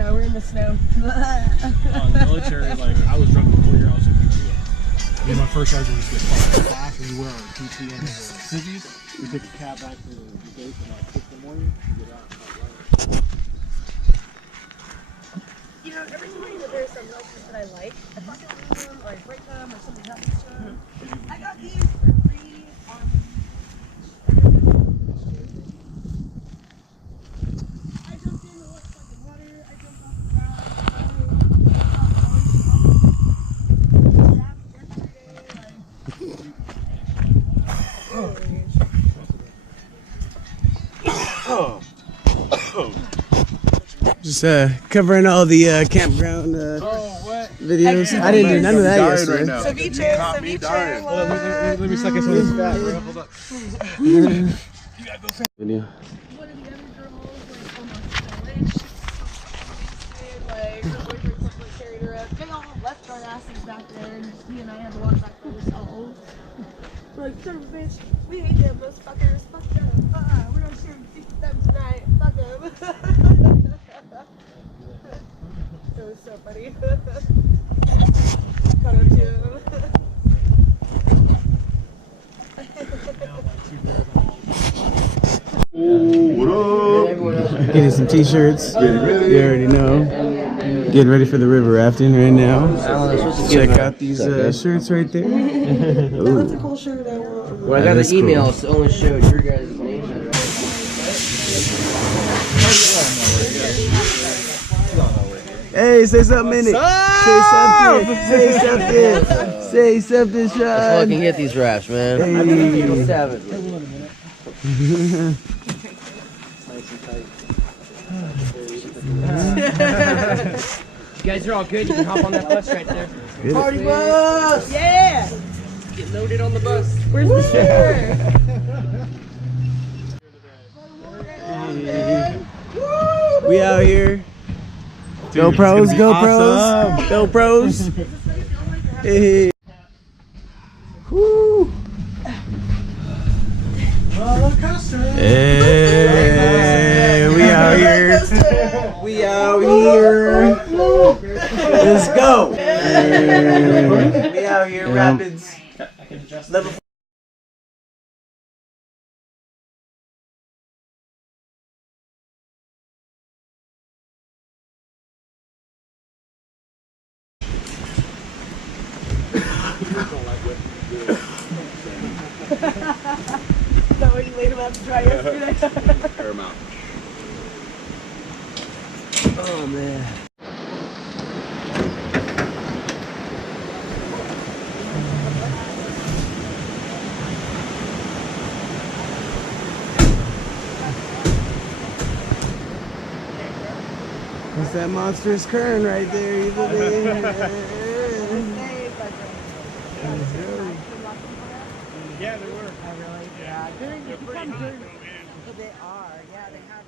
No, we're in the snow. In the military, like, I was drunk before I was in the field. Yeah, my first sergeant was get caught in class, and we wear our PT and civvies. We take a cab back to the base at like 6 in the morning. We get out and start You know, every time there's some milkshakes that I like, I fucking lose them, or I break them, or something happens to them. I got these for free on... I jumped in the fucking water, I jumped off the ground, Just covering all the campground videos. I didn't do none of that yesterday. right ceviche, ceviche. let me suck in some of this fat, bro. Hold up. You gotta go fast. Video. One of the other girls, like, almost fell in. She was like, her boyfriend like, carried her up. They all left our asses back there, and me and I had to walk back by ourselves. We're like, son of a bitch, we hate them, those fuckers. Fuck them. We're not sharing them tonight. Fuck them. It was so funny. Caught up to him. Getting some t-shirts. You already know. Getting ready for the river rafting right now. Check out these shirts right there. That's a cool shirt I want. Well, I got an email. Cool. It only showed your guys' names. Hey, say something in it. Say something. Say something. Say something, Sean. Let's fucking get these rafts, man. Hey. I'm gonna feel savage. You guys are all good. You can hop on that bus right there. Party bus! Yeah! Get loaded on the bus. Where's the shirt? We out here. Dude, GoPros, GoPros, awesome. GoPros. Hey. Woo. Hey, we out here. We out here. Let's go. We out here, Rapids. Level 4. Is that what you laid him out to dry yesterday? Paramount. Oh man. That's that monstrous Kern right there, you believe? Yeah, they were. Oh, really? Yeah. They're pretty hot. They are. Yeah, they have.